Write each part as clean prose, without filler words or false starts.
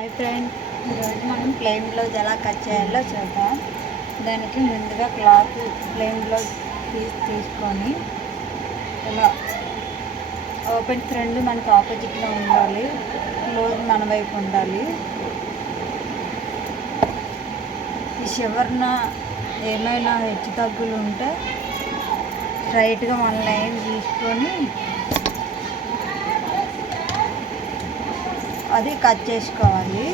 Hi friend, ఈరోజు మనం plain blouse ఎలా కట్ చేయాలో చూద్దాం. దానికి ముందుగా క్లాత్ ప్లెయిన్ బ్లౌజ్ తీసుకొని ఇలా ఓపెన్ ఫ్రంట్ మనకు ఆపోజిట్లో ఉండాలి, క్లోజ్ మన వైపు ఉండాలి. ఈ చివరన ఏమైనా హెచ్చు తగ్గులు ఉంటే స్ట్రైట్గా మన లైన్ తీసుకొని అది కట్ చేసుకోవాలి.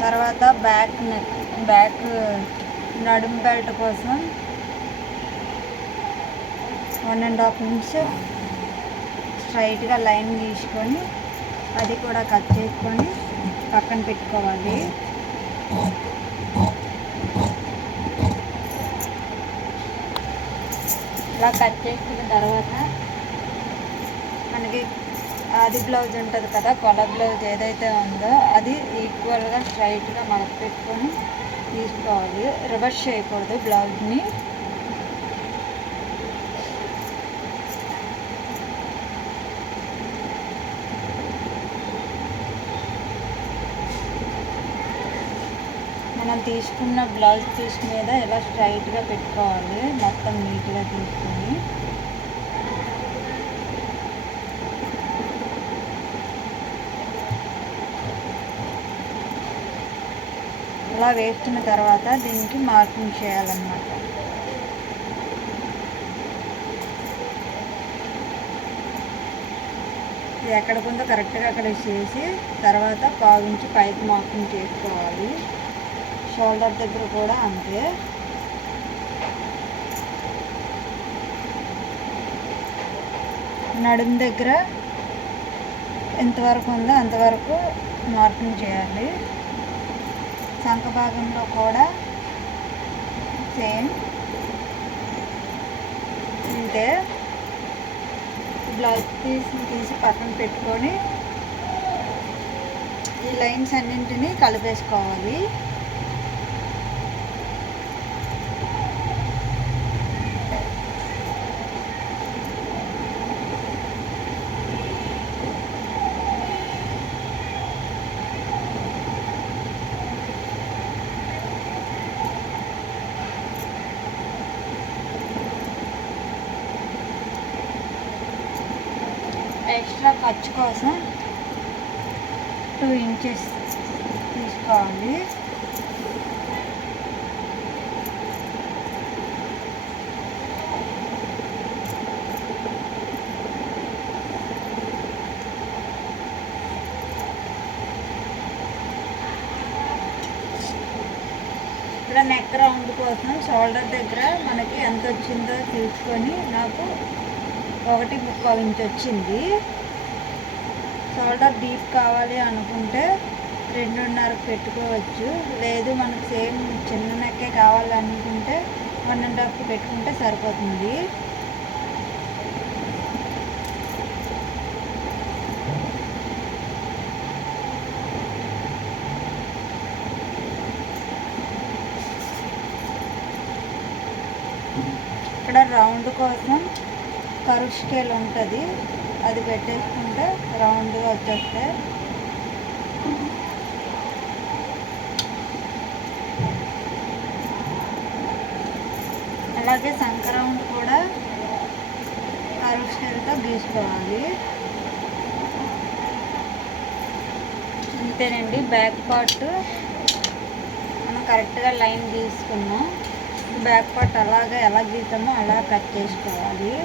తర్వాత బ్యాక్ నడుము బెల్ట్ కోసం 1.5 ఇంచ్ స్ట్రైట్గా లైన్ తీసుకొని అది కూడా కట్ చేసుకొని పక్కన పెట్టుకోవాలి. ఇలా కట్ చేసుకున్న తర్వాత మనకి అది బ్లౌజ్ ఉంటుంది కదా, కొల బ్లౌజ్ ఏదైతే ఉందో అది ఈక్వల్గా స్ట్రైట్గా మడత పెట్టుకొని తీసుకోవాలి. రివర్స్ చేయకూడదు బ్లౌజ్ని. మనం తీసుకున్న బ్లౌజ్ పీస్ మీద ఇలా స్ట్రైట్గా పెట్టుకోవాలి, మొత్తం నీట్గా తీసుకొని. ఇలా వేసుకున్న తర్వాత దీనికి మార్కింగ్ చేయాలన్నమాట. ఇది ఎక్కడికుందో కరెక్ట్గా అక్కడ చేసి తర్వాత పావించి పైకి మార్కింగ్ చేసుకోవాలి. షోల్డర్ దగ్గర కూడా అంతే. నడుము దగ్గర ఎంతవరకు ఉందో అంతవరకు మార్కింగ్ చేయాలి. సంఖ భాగంలో కూడా సేమ్ ఇంతే. బ్లౌజ్ తీసి పక్కన పెట్టుకొని ఈ లైన్స్ అన్నింటినీ కలిపేసుకోవాలి. ఎక్స్ట్రా ఖర్చు కోసం 2 ఇంచెస్ తీసుకోవాలి. ఇక్కడ నెక్ రౌండ్ కోసం షోల్డర్ దగ్గర మనకి ఎంత వచ్చిందో తీసుకొని నాకు 1.25 ఇంచ్ వచ్చింది. షోల్డర్ డీప్ కావాలి అనుకుంటే 2.5 పెట్టుకోవచ్చు. లేదు మనకు సేమ్ చిన్న నెక్కే కావాలనుకుంటే 1.5 పెట్టుకుంటే సరిపోతుంది. ఇక్కడ రౌండ్ కోసం కర్వ్ స్కేల్ ఉంటుంది, అది పెట్టేసుకుంటే రౌండ్గా వచ్చేస్తాయి. అలాగే సంఖ రౌండ్ కూడా కర్వ్ స్కేల్తో గీసుకోవాలి. అంతేనండి. బ్యాక్ పార్ట్ మనం కరెక్ట్గా లైన్ గీసుకున్నాం. బ్యాక్ పార్ట్ అలాగే ఎలా గీసామో అలా కట్ చేసుకోవాలి.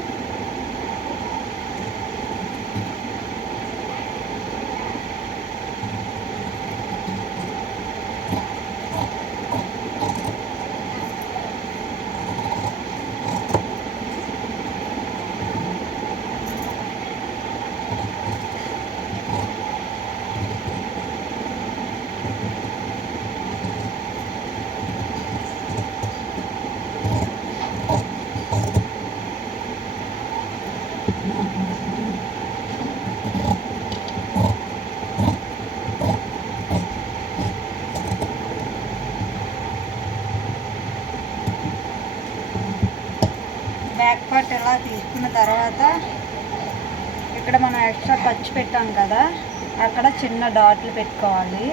తీసుకున్న తర్వాత ఇక్కడ మనం ఎక్స్ట్రా ఖర్చు పెట్టాం కదా, అక్కడ చిన్న డాట్లు పెట్టుకోవాలి.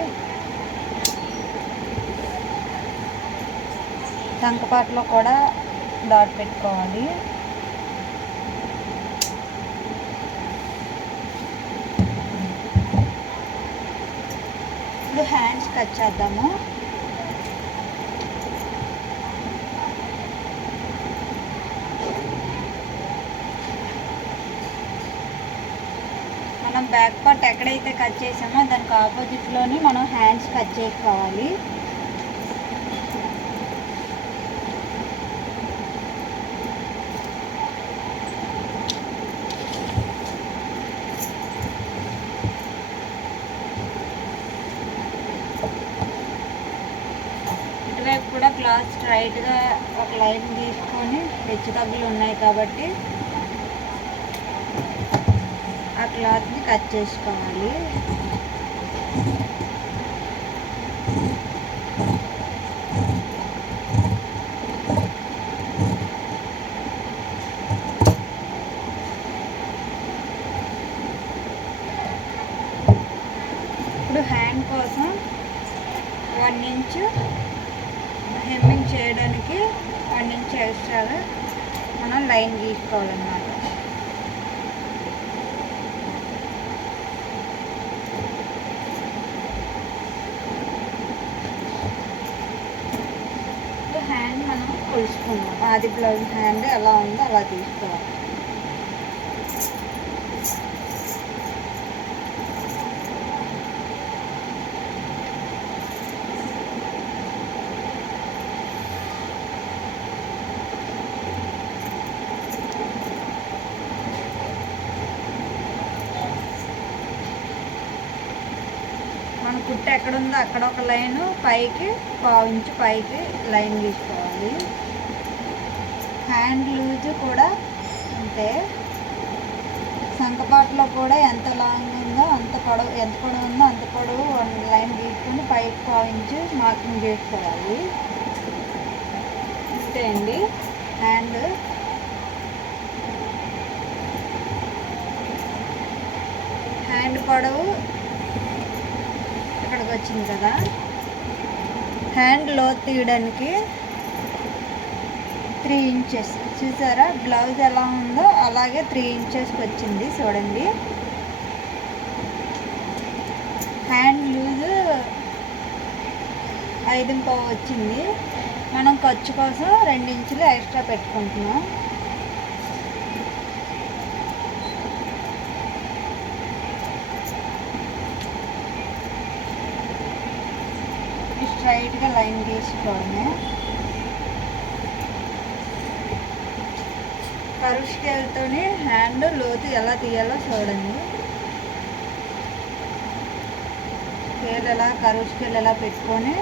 సంకపాట్లో కూడా డాట్ పెట్టుకోవాలి. ఇప్పుడు హ్యాండ్స్ కట్ చేద్దాము. మనం బ్యాక్ పార్ట్ ఎక్కడైతే కట్ చేసామో దానికి ఆపోజిట్లోని మనం హ్యాండ్స్ కట్ చేసుకోవాలి. ఇటువైపు కూడా క్లాత్ స్ట్రైట్గా ఒక లైన్ తీసుకొని హెచ్చు తగ్గులు ఉన్నాయి కాబట్టి ఆ క్లాత్ని కట్ చేసుకోవాలి. ఇప్పుడు హ్యాండ్ కోసం 1 ఇంచ్ హెమ్మింగ్ చేయడానికి 1 ఇంచ్ ఎక్స్ట్రాగా మనం లైన్ గీసుకోవాలన్నమాట. హ్యాండ్ మనం కొలుసుకున్నాం, ఆది బ్లౌజ్ హ్యాండ్ ఎలా ఉందో అలా తీసుకోవాలి. మన కుట్టు ఎక్కడుందో అక్కడ ఒక లైను, పైకి 1/4 ఇంచు పైకి లైన్ తీసుకోవాలి. హ్యాండ్ లూజ్ కూడా అంతే, సంకపాట్లో కూడా ఎంత లాంగ్ ఉందో అంత పొడవు, ఎంత పొడవు ఉందో అంత పొడవు 1 లైన్ తీసుకొని పైకి 1/4 ఇంచు మార్కింగ్ చేసుకోవాలి. అంతే అండి. హ్యాండ్ పొడవు ఇక్కడికి వచ్చింది కదా. హ్యాండ్ లోతు తీయడానికి 3 ఇంచెస్ చూసారా, బ్లౌజ్ ఎలా ఉందో అలాగే 3 ఇంచెస్కి వచ్చింది చూడండి. హ్యాండ్ లూజు 5.25 వచ్చింది. మనం ఖర్చు కోసం 2 ఇంచులు ఎక్స్ట్రా పెట్టుకుంటున్నాం. స్ట్రైట్గా లైన్ తీసుకోవడమే. కరువు స్కేల్తోని హ్యాండ్ లోతు ఎలా తీయాలో చూడండి. కరువు స్కేల్ ఎలా పెట్టుకొని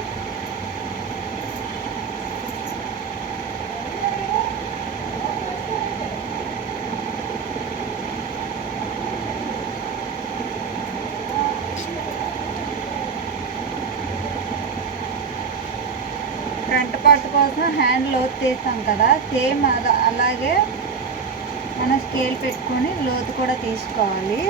ఫ్రంట్ పార్ట్ కోసం హ్యాండ్ లోతు తీస్తాం కదా, సేమ్ అలాగే మనం స్కేల్ పెట్టుకొని లోతు కూడా తీసుకోవాలి.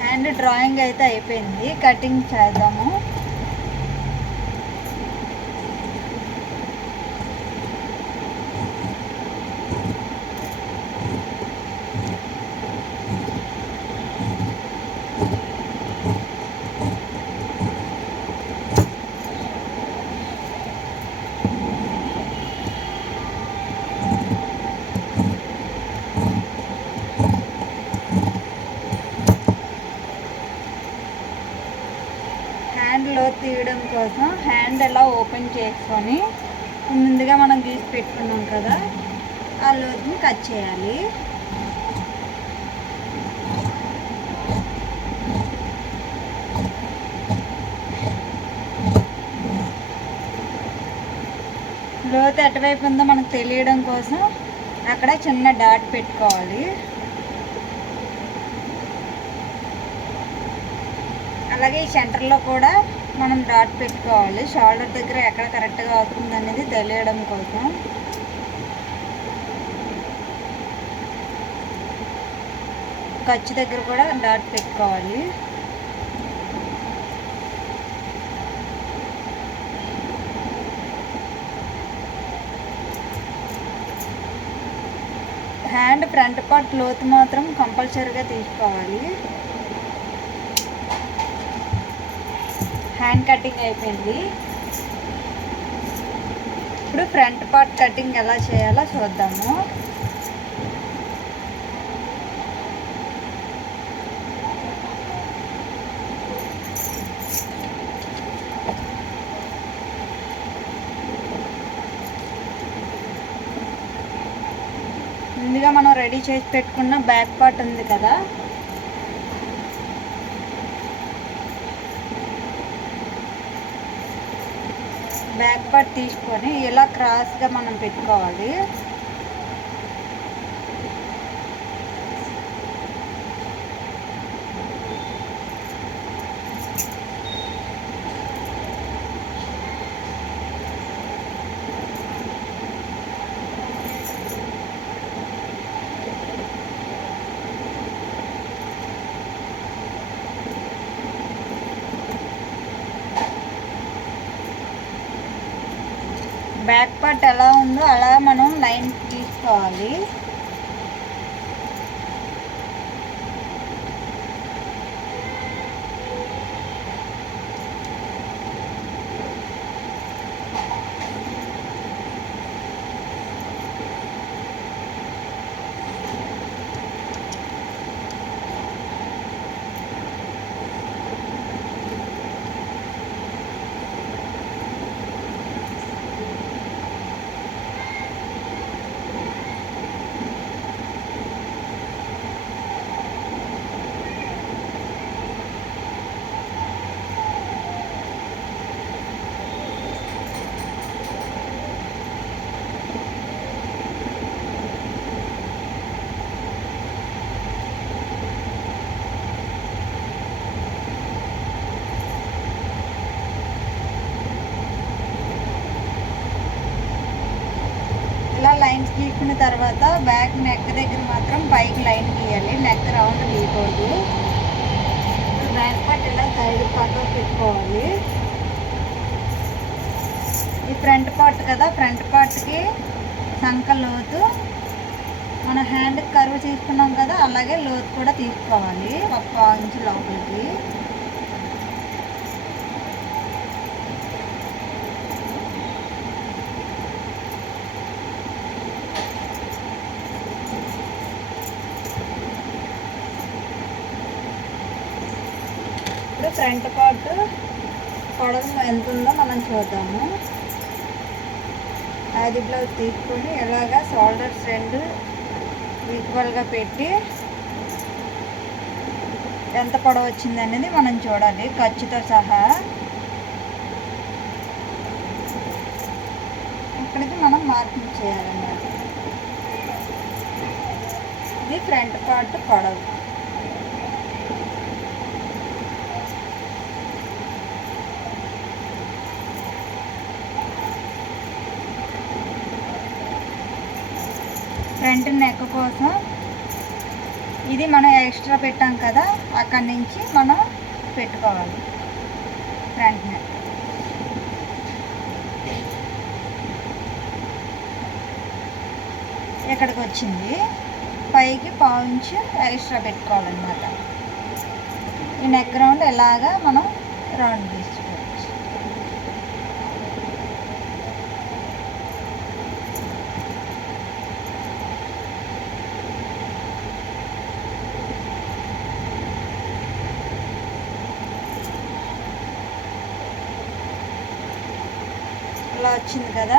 హ్యాండ్ డ్రాయింగ్ అయితే అయిపోయింది, కటింగ్ చేద్దాము. హ్యాండ్లో తీయడం కోసం హ్యాండ్ ఎలా ఓపెన్ చేసుకొని ముందుగా మనం గీసి పెట్టుకున్నాం కదా, ఆ లోతుని కట్ చేయాలి. లోతు ఎటువైపు ఉందో మనకు తెలియడం కోసం అక్కడ చిన్న డాట్ పెట్టుకోవాలి. అలాగే ఈ సెంటర్లో కూడా మనం డాట్ పెట్టుకోవాలి. షోల్డర్ దగ్గర ఎక్కడ కరెక్ట్గా అవుతుంది అనేది తెలియడం కోసం. ఖర్చు దగ్గర కూడా డాట్ పెట్టుకోవాలి. హ్యాండ్ ఫ్రంట్ పార్ట్ లోతు మాత్రం కంపల్సరీగా తీసుకోవాలి. హ్యాండ్ కటింగ్ అయిపోయింది. ఇప్పుడు ఫ్రంట్ పార్ట్ కటింగ్ ఎలా చేయాలో చూద్దాము. ముందుగా మనం రెడీ చేసి పెట్టుకున్న బ్యాక్ పార్ట్ ఉంది కదా, బ్యాక్ పార్ట్ తీసుకొని ఇలా క్రాస్గా మనం పెట్టుకోవాలి. బ్యాక్ పార్ట్ ఎలా ఉందో అలా మనం లైన్ తీసుకోవాలి. ఇలా లైన్స్ గీసుకున్న తర్వాత బ్యాక్ నెక్ దగ్గర మాత్రం పైకి లైన్ గీయాలి. నెక్ రౌండ్ గీయకూడదు. బ్యాక్ పార్ట్ ఇలా సైడ్ పక్కకు పెట్టుకోవాలి. ఈ ఫ్రంట్ పార్ట్ కదా, ఫ్రంట్ పార్ట్కి సంక లోతు మన హ్యాండ్ కర్వ్ తీసుకున్నాం కదా, అలాగే లోతు కూడా తీసుకోవాలి. ఒక 1 ఇంచ్ లోపలికి. ఇప్పుడు ఫ్రంట్ పార్ట్ పొడవు ఎంత ఉందో మనం చూద్దాము. అది బ్లౌజ్ తీసుకొని ఇలాగా షోల్డర్స్ 2 ఈక్వల్గా పెట్టి ఎంత పొడవు వచ్చింది అనేది మనం చూడాలి ఖర్చుతో సహా. ఇక్కడికి మనం మార్కింగ్ చేయాలన్నమాట. ఇది ఫ్రంట్ పార్ట్ పొడవు. ఫ్రంట్ నెక్ కోసం ఇది మనం ఎక్స్ట్రా పెట్టాం కదా, అక్కడి నుంచి మనం పెట్టుకోవాలి. ఫ్రంట్ నెక్ ఇక్కడికి వచ్చింది. పైకి 1/4 ఇంచు ఎక్స్ట్రా పెట్టుకోవాలన్నమాట. ఈ నెక్ రౌండ్ ఎలాగా మనం రౌండ్ తీసుకోవచ్చు. ఇలా వచ్చింది కదా.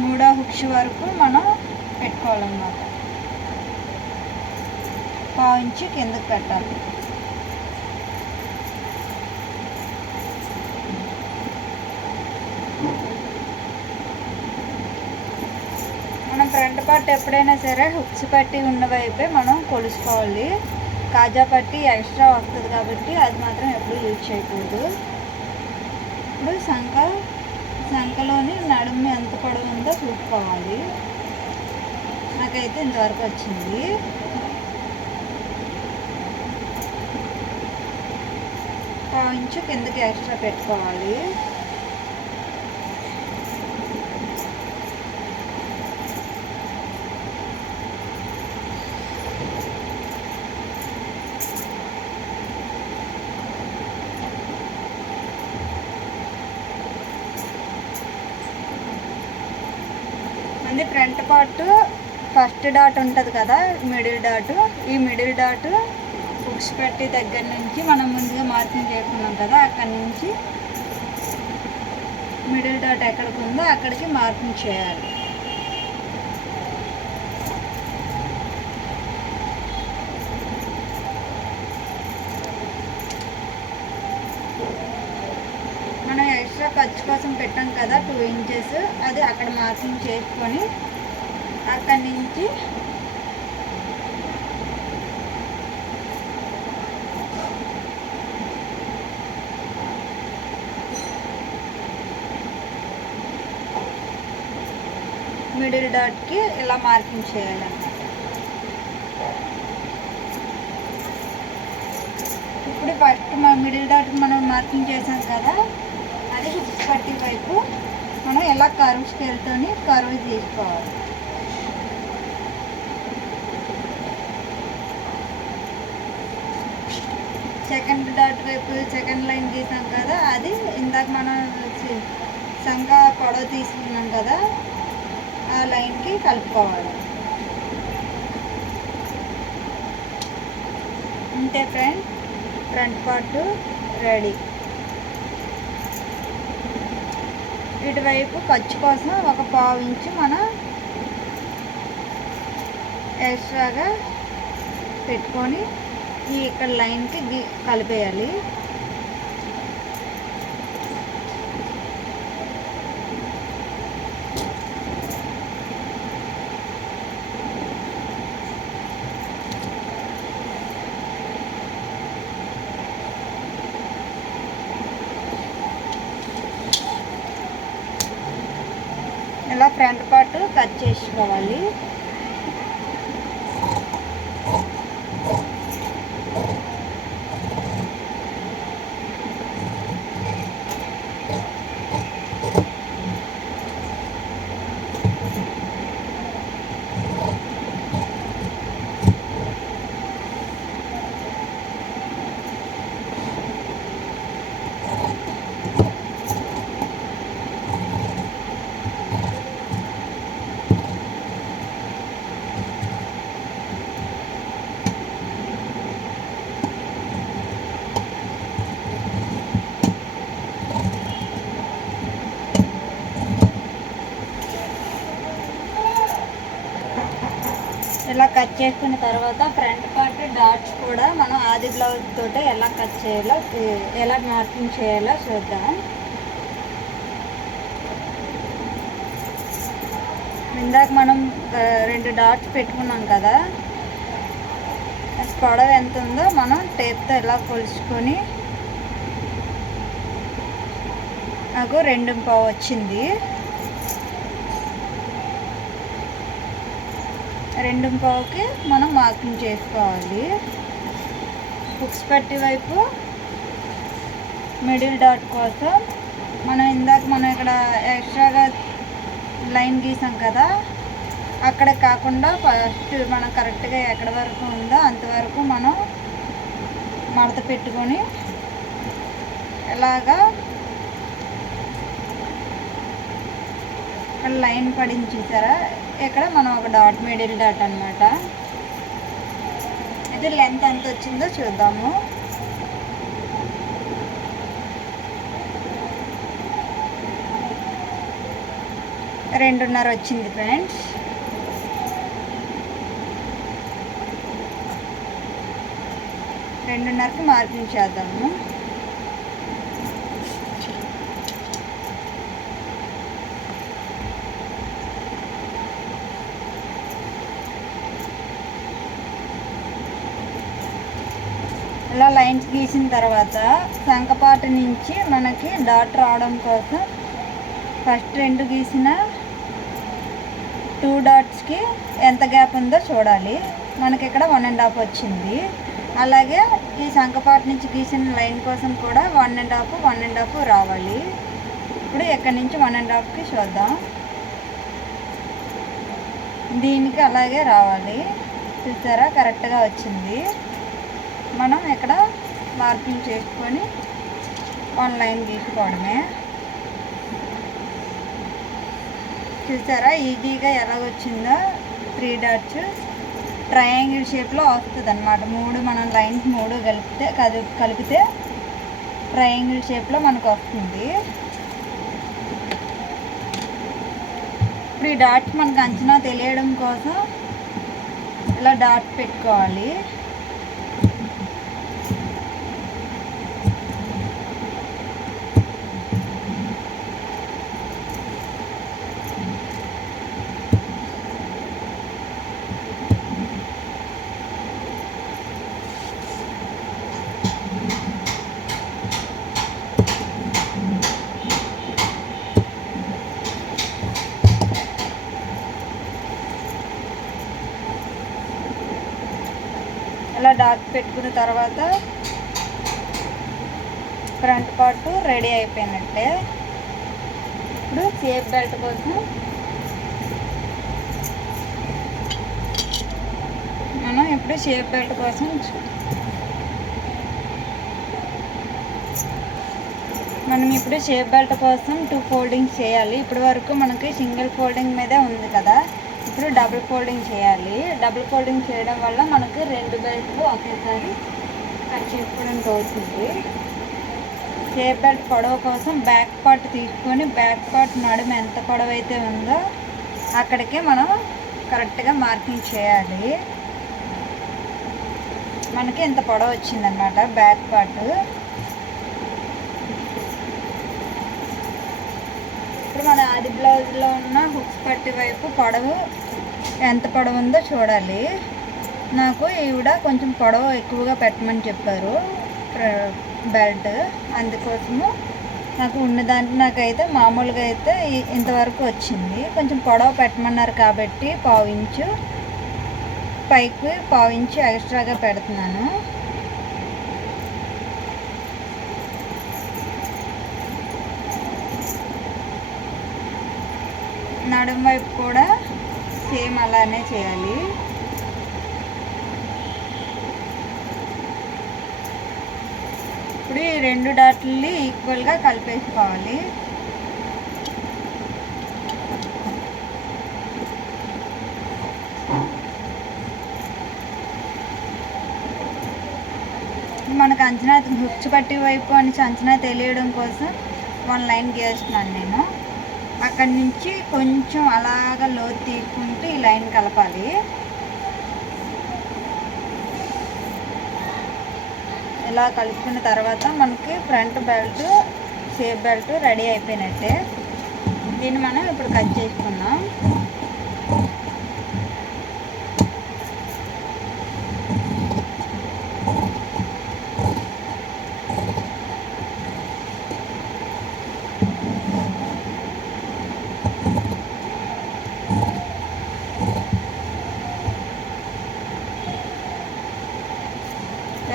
మూడో హుక్స్ వరకు మనం పెట్టుకోవాలన్నమాట. 1/4 ఇంచు కిందకి పెట్టాలి. పార్ట్ ఎప్పుడైనా సరే హుక్స్ పట్టి ఉన్న వైపే మనం కొలుసుకోవాలి. కాజా పట్టి ఎక్స్ట్రా వస్తుంది కాబట్టి అది మాత్రం ఎప్పుడు యూజ్ చేయకూడదు. ఇప్పుడు సంఖలోని నడుము ఎంత పొడవు ఉందో చూసుకోవాలి. నాకైతే ఇంతవరకు వచ్చింది. ఇంచు కిందకి ఎక్స్ట్రా పెట్టుకోవాలి. ఫ్రంట్ పార్ట్ ఫస్ట్ డాట్ ఉంటుంది కదా, మిడిల్ డాట్. ఈ మిడిల్ డాట్ హుక్స్ పెట్టి దగ్గర నుంచి మనం ముందుగా మార్కింగ్ చేసుకున్నాం కదా, అక్కడి నుంచి మిడిల్ డాట్ ఎక్కడికి ఉందో అక్కడికి మార్కింగ్ చేయాలి. మనం ఎక్స్ట్రా ఖర్చు కోసం పెట్టాం కదా 2 ఇంచెస్, అది అక్కడ మార్కింగ్ చేసుకొని అక్కడి నుంచి మిడిల్ డాట్కి ఇలా మార్కింగ్ చేయాలన్నమాట. ఇప్పుడు ఫస్ట్ మిడిల్ డాట్కి మనం మార్కింగ్ చేసాం కదా, అది హుక్స్ పట్టి వైపు మనం ఎలా కర్వ్ స్కేల్తోని కర్వ్ తీసుకోవాలి. సెకండ్ డాట్ వైపు సెకండ్ లైన్ గీసాం కదా, అది ఇందాక మనం సంఖ పొడవు తీసుకున్నాం కదా, ఆ లైన్కి కలుపుకోవాలి. అంతే ఫ్రెండ్స్, ఫ్రంట్ పార్ట్ రెడీ. ఇటువైపు ఖర్చు కోసం ఒక 1/2 ఇంచు మనం ఎక్స్ట్రాగా పెట్టుకొని ఇక్కడ లైన్కి కలిపేయాలి. ఇలా ఫ్రంట్ పార్ట్ కట్ చేసుకోవాలి. ఇలా కట్ చేసుకున్న తర్వాత ఫ్రంట్ పార్ట్ డాట్స్ కూడా మనం ఆది బ్లౌజ్ తోటి ఎలా కట్ చేయాలో, ఎలా మార్కింగ్ చేయాలో చూద్దాం. ఇందాక మనం 2 డాట్స్ పెట్టుకున్నాం కదా, పొడవు ఎంత ఉందో మనం టేప్తో ఇలా కొలుచుకొని నాకు 2.5 వచ్చింది. 2.5కి మనం మార్కింగ్ చేసుకోవాలి. హుక్స్ పట్టి వైపు మిడిల్ డాట్ కోసం మనం ఇక్కడ ఎక్స్ట్రాగా లైన్ గీసాం కదా, అక్కడ కాకుండా ఫస్ట్ మనం కరెక్ట్గా ఎక్కడి వరకు ఉందో అంతవరకు మనం మడత పెట్టుకొని ఇలాగా లైన్ పడించేసారా, ఇక్కడ మనం ఒక డాట్ మిడిల్ డాట్ అనమాట. ఇది లెంత్ ఎంత వచ్చిందో చూద్దాము. రెండున్నర వచ్చింది ఫ్రెండ్స్. రెండున్నరకి మార్కింగ్ చేద్దాము. ఇలా లైన్స్ గీసిన తర్వాత సంకపాటి నుంచి మనకి డాట్ రావడం కోసం ఫస్ట్ 2 గీసిన 2 డాట్స్కి ఎంత గ్యాప్ ఉందో చూడాలి. మనకి ఇక్కడ 1.5 వచ్చింది. అలాగే ఈ సంకపాటి నుంచి గీసిన లైన్ కోసం కూడా 1.5 రావాలి. ఇప్పుడు ఎక్కడి నుంచి 1.5కి చూద్దాం. దీనికి అలాగే రావాలి. చూసారా, కరెక్ట్గా వచ్చింది. మనం ఇక్కడ మార్కింగ్ చేసుకొని 1 లైన్ గీసుకోవడమే. చూసారా ఈజీగా ఎలాగొచ్చిందో. 3 డాట్స్ ట్రయాంగిల్ షేప్లో వస్తుంది అన్నమాట. 3 మనం లైన్స్ 3 కలిపితే ట్రయాంగిల్ షేప్లో మనకు వస్తుంది. ఇప్పుడు ఈ డాట్స్ మనకు అంచనా తెలియడం కోసం ఇలా డాట్ పెట్టుకోవాలి. ఇలా డాట్ పెట్టుకున్న తర్వాత ఫ్రంట్ పార్ట్ రెడీ అయిపోయినట్టే. ఇప్పుడు షేప్ బెల్ట్ కోసం మనం షేప్ బెల్ట్ కోసం షేప్ బెల్ట్ కోసం 2 ఫోల్డింగ్స్ చేయాలి. ఇప్పటి వరకు మనకి సింగిల్ ఫోల్డింగ్ మీదే ఉంది కదా. ఇప్పుడు డబుల్ ఫోల్డింగ్ చేయాలి. డబుల్ ఫోల్డింగ్ చేయడం వల్ల మనకి 2 బెల్ట్లు ఒకేసారి కట్ చేసుకోవడానికి అవుతుంది. షేప్ బెల్ట్ పొడవు కోసం బ్యాక్ పార్ట్ తీసుకొని బ్యాక్ పార్ట్ నడుము ఎంత పొడవు అయితే ఉందో అక్కడికే మనం కరెక్ట్గా మార్కింగ్ చేయాలి. మనకి ఇంత పొడవు వచ్చిందన్నమాట బ్యాక్ పార్ట్. ఇప్పుడు మన ఆది బ్లౌజ్లో ఉన్న హుక్స్ పట్టి వైపు పొడవు ఎంత పొడవు ఉందో చూడాలి. నాకు ఈవిడ కొంచెం పొడవు ఎక్కువగా పెట్టమని చెప్పారు బెల్ట్. అందుకోసము నాకు ఉన్నదానికి నాకైతే మామూలుగా అయితే ఇంతవరకు వచ్చింది. కొంచెం పొడవు పెట్టమన్నారు కాబట్టి 1/4 ఇంచు పైకి 1/4 ఇంచు ఎక్స్ట్రాగా పెడుతున్నాను. నడుము వైపు కూడా సేమ్ అలానే చేయాలి. ఇప్పుడు ఈ 2 డాట్లని ఈక్వల్గా కలిపేసుకోవాలి. మనకు అంచనా హుక్స్ పట్టి వైపు అని అంచనా తెలియడం కోసం 1 లైన్ గీస్తున్నాను నేను. అక్కడి నుంచి కొంచెం అలాగా లోతు తీసుకుంటూ ఈ లైన్ కలపాలి. ఇలా కలుపుకున్న తర్వాత మనకి front belt shape belt ready అయిపోయినట్టే. దీన్ని మనం ఇప్పుడు కట్ చేసుకుందాం.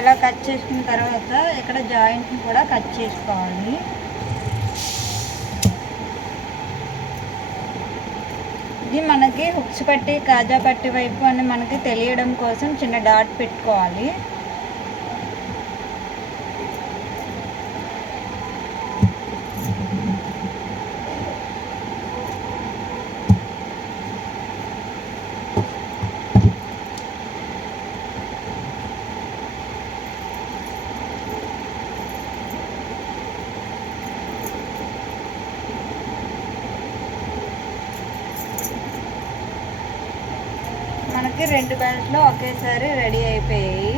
ఇలా కట్ చేసుకున్న తర్వాత ఇక్కడ జాయింట్ని కూడా కట్ చేసుకోవాలి. ఇది మనకి హుక్స్ పట్టి కాజా పట్టి వైపు అని మనకి తెలియడం కోసం చిన్న డాట్ పెట్టుకోవాలి. మనకి 2 బెల్ట్లు ఒకేసారి రెడీ అయిపోయాయి.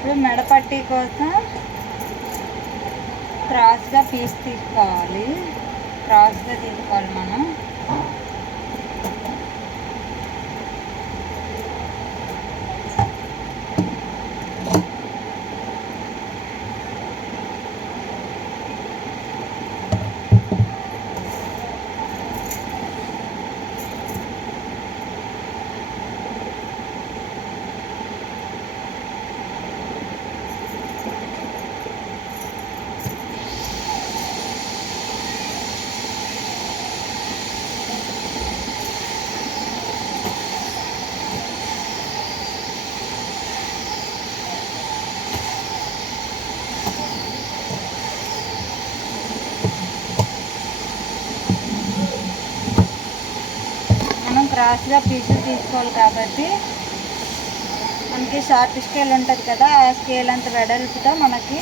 ఇప్పుడు మెడపట్టి కోసం క్రాస్గా పీస్ తీసుకోవాలి. క్రాస్గా తీసుకోవాలి మనం. మనం క్రాస్గా పీసులు తీసుకోవాలి కాబట్టి మనకి షార్ట్ స్కేల్ ఉంటుంది కదా, ఆ స్కేల్ అంత వెడల్పుతో మనకి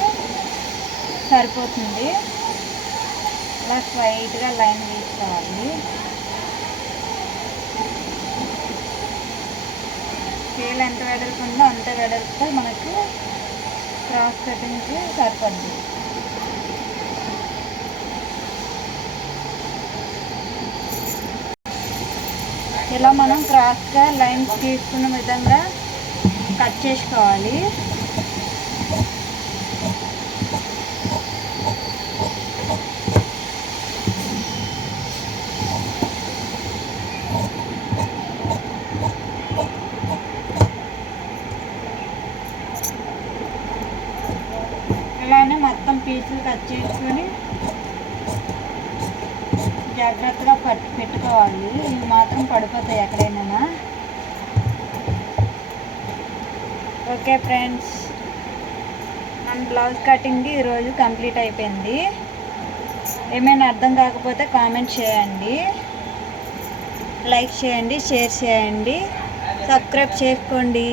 సరిపోతుంది. ఇలా స్ట్రైట్గా లైన్ తీసుకోవాలి. స్కేల్ ఎంత వెడల్పు ఉందో అంత వెడల్పుతో మనకి క్రాస్ కటింగ్కి సరిపోద్ది. ఇలా మనం క్రాస్గా లైన్స్ తీసుకున్న విధంగా కట్ చేసుకోవాలి. ఇలానే మొత్తం పీసులు కట్ చేసుకొని జాగ్రత్తగా పెట్టుకోవాలి. ఇవి మాత్రం పడిపోతాయి ఎక్కడైనా. ఓకే ఫ్రెండ్స్, మన బ్లౌజ్ కటింగ్ ఈరోజు కంప్లీట్ అయిపోయింది. ఏమైనా అర్థం కాకపోతే కామెంట్ చేయండి, లైక్ చేయండి, షేర్ చేయండి, సబ్స్క్రైబ్ చేసుకోండి.